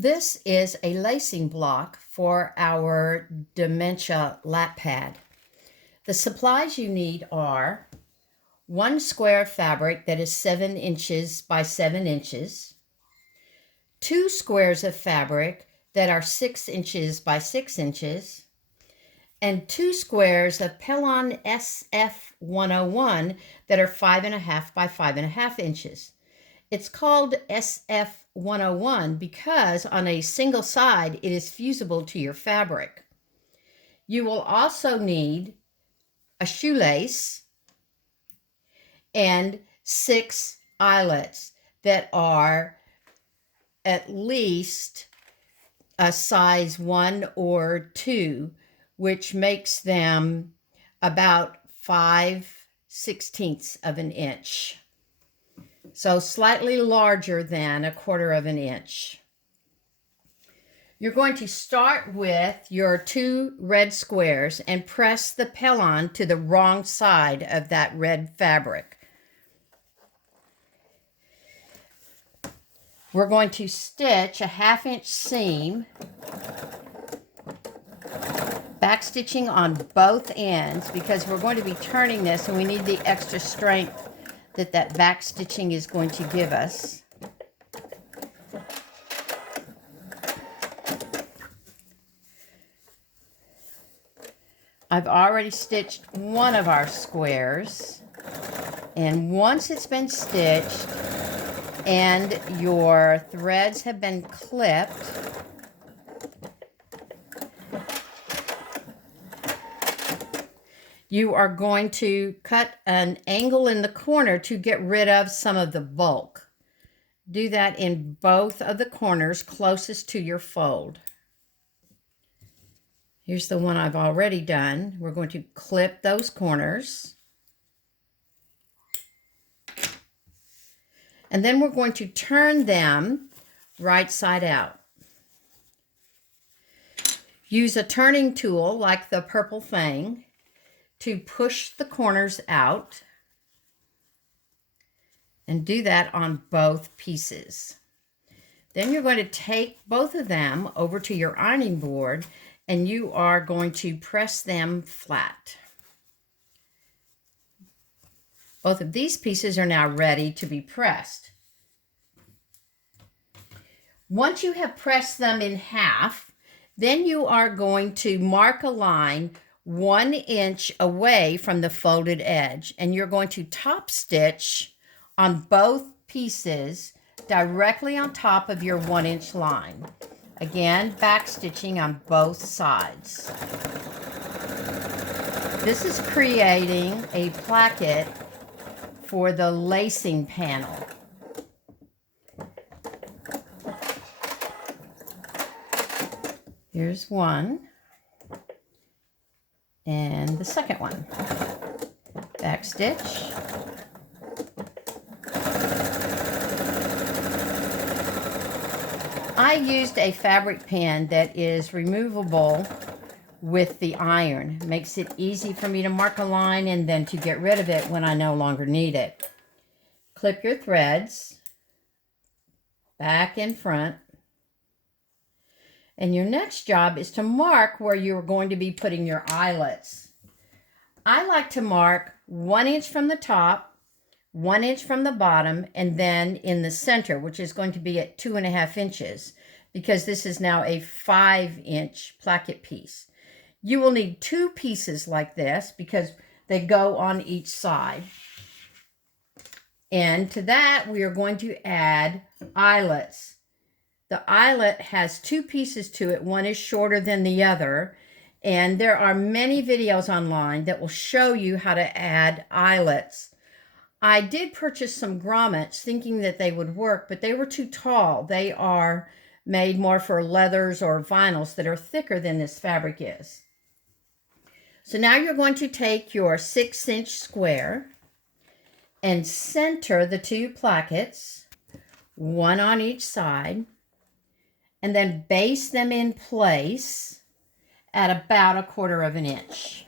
This is a lacing block for our Dementia lap pad. The supplies you need are 1 square of fabric that is 7 inches by 7 inches, 2 squares of fabric that are 6 inches by 6 inches, and 2 squares of Pellon SF 101 that are 5.5 by 5.5 inches. It's called SF 101 because on a single side it is fusible to your fabric. You will also need a shoelace and 6 eyelets that are at least a size 1 or 2, which makes them about 5/16 of an inch. So slightly larger than 1/4 of an inch. You're going to start with your 2 red squares and press the Pellon to the wrong side of that red fabric. We're going to stitch a 1/2 inch seam, back stitching on both ends because we're going to be turning this and we need the extra strength that back stitching is going to give us. I've already stitched one of our squares, and once it's been stitched and your threads have been clipped, you are going to cut an angle in the corner to get rid of some of the bulk. Do that in both of the corners closest to your fold. Here's the one I've already done. We're going to clip those corners. And then we're going to turn them right side out. Use a turning tool like the purple thing to push the corners out, and do that on both pieces. Then you're going to take both of them over to your ironing board and you are going to press them flat. Both of these pieces are now ready to be pressed. Once you have pressed them in half, then you are going to mark a line 1 inch away from the folded edge, and you're going to top stitch on both pieces directly on top of your 1 inch line. Again, back stitching on both sides. This is creating a placket for the lacing panel. Here's one. And the second one. Back stitch. I used a fabric pen that is removable with the iron. Makes it easy for me to mark a line and then to get rid of it when I no longer need it. Clip your threads back and front. And your next job is to mark where you're going to be putting your eyelets. I like to mark 1 inch from the top, 1 inch from the bottom, and then in the center, which is going to be at 2.5 inches, because this is now a 5 inch placket piece. You will need 2 pieces like this because they go on each side. And to that, we are going to add eyelets. The eyelet has 2 pieces to it. One is shorter than the other. And there are many videos online that will show you how to add eyelets. I did purchase some grommets thinking that they would work, but they were too tall. They are made more for leathers or vinyls that are thicker than this fabric is. So now you're going to take your 6 inch square and center the 2 plackets, one on each side, and then base them in place at about 1/4 of an inch.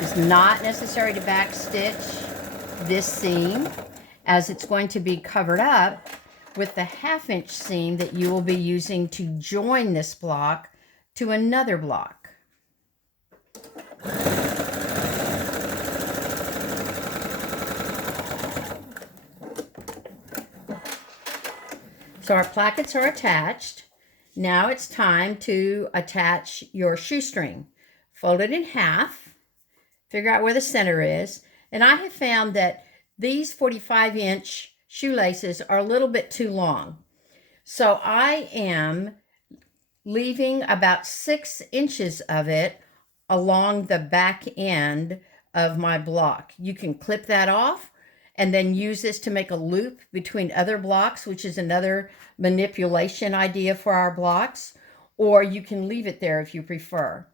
It's not necessary to back stitch this seam as it's going to be covered up with the 1/2 inch seam that you will be using to join this block to another block. So our plackets are attached. Now it's time to attach your shoestring. Fold it in half, figure out where the center is, and I have found that these 45-inch shoelaces are a little bit too long. So I am leaving about 6 inches of it along the back end of my block. You can clip that off and then use this to make a loop between other blocks, which is another manipulation idea for our blocks, or you can leave it there if you prefer.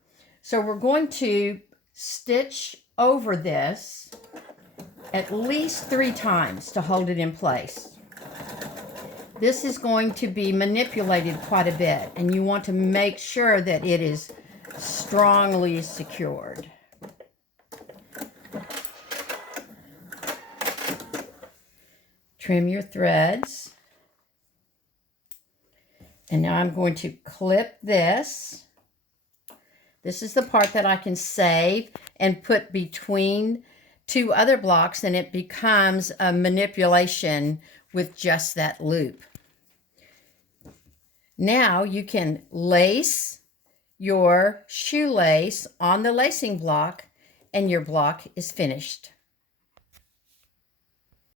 So we're going to stitch over this at least 3 times to hold it in place. This is going to be manipulated quite a bit, and you want to make sure that it is strongly secured. Trim your threads. And now I'm going to clip this. This is the part that I can save and put between 2 other blocks, and it becomes a manipulation with just that loop. Now you can lace your shoelace on the lacing block, and your block is finished.